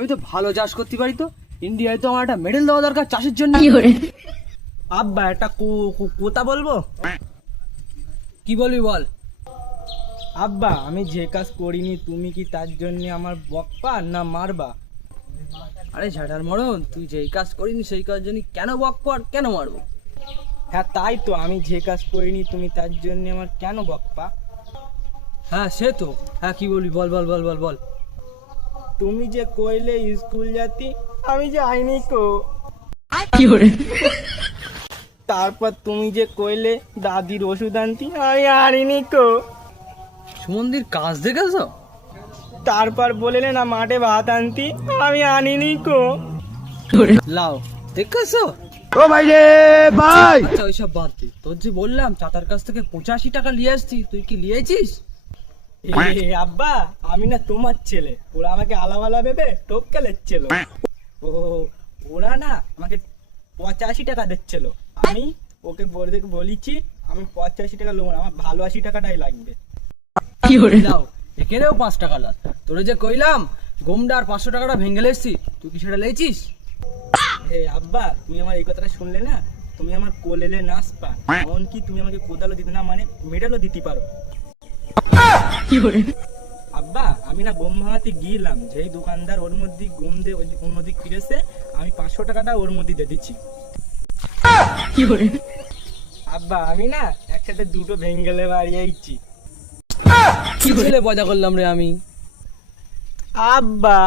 আমি তো ভালো চাষ করতে পারি, তো ইন্ডিয়ায় তো আমার একটা মেডেল দেওয়া দরকার চাষের জন্য। আব্বা একটা কথা বলবো? কি বলবি বল। আব্বা আমি যে কাজ করিনি তুমি কি তার জন্য আমার বকবা না মারবা? আরে ঝাঁটার মরণ, তুই যেই কাজ করিনি সেই কাজ জন্য কেন বকবো আর কেন মারবো? হ্যাঁ তাই তো, আমি যে কাজ করিনি তুমি তার জন্য আমার কেন বকবা? হ্যাঁ সে তো, হ্যাঁ কি বলবি বল বল বল বল বল। তুমি যে কইলে স্কুল যাতি, আমি যে আইনি কো। তারপর তুমি যে কইলে দাদির ওষুধ আনতি, আমি আনিনি কো। সুমন্দির কাজ দেখেছো? তারপর বললে না মাঠে ভাত আনতি, আমি আনিনি কো। লাও দেখেছো? ও ভাই রে ভাই, আচ্ছা ওইসব বাদ দে, তোর যে বললাম চাচার কাছ থেকে 85 টাকা নিয়ে আসছি, তুই কি নিয়েছিস? আব্বা আমি না তোমার ছেলে, ওরা আমাকে আলাওয়ালা ভেবে টোপকে লেচ্ছিল। ও ওরা না আমাকে 85 টাকা দিচ্ছিল, আমি ওকে বলেছি আমি 85 টাকা লোন, আমার ভালো 80 টাকাটাই লাগবে। লাও এখানেও 5 টাকা লাগ। তোরে যে কইলাম গোমডার 500 টাকাটা ভেঙে এসছি, তুই কি সেটা লেছিস? আব্বা তুমি আমার এই কথাটা শুনলে না, তুমি আমার কোলেলে নাচপা, এমনকি তুমি আমাকে কোদালও দিতে না মানে মেডেলও দিতে পারো। আব্বা আমি না গম ভাঙাতে গিয়েলাম, যেই দোকানদার ওর মধ্যে গম দিয়ে ওর মধ্যে কিনেছে, আমি 500 টাকাটা ওর মধ্যে দিয়ে দিচ্ছি। আব্বা আমি না একসাথে দুটো ভেঙ্গেলে বাড়ি আইছি। কি ছেলে মজা করলাম রে আমি। আব্বা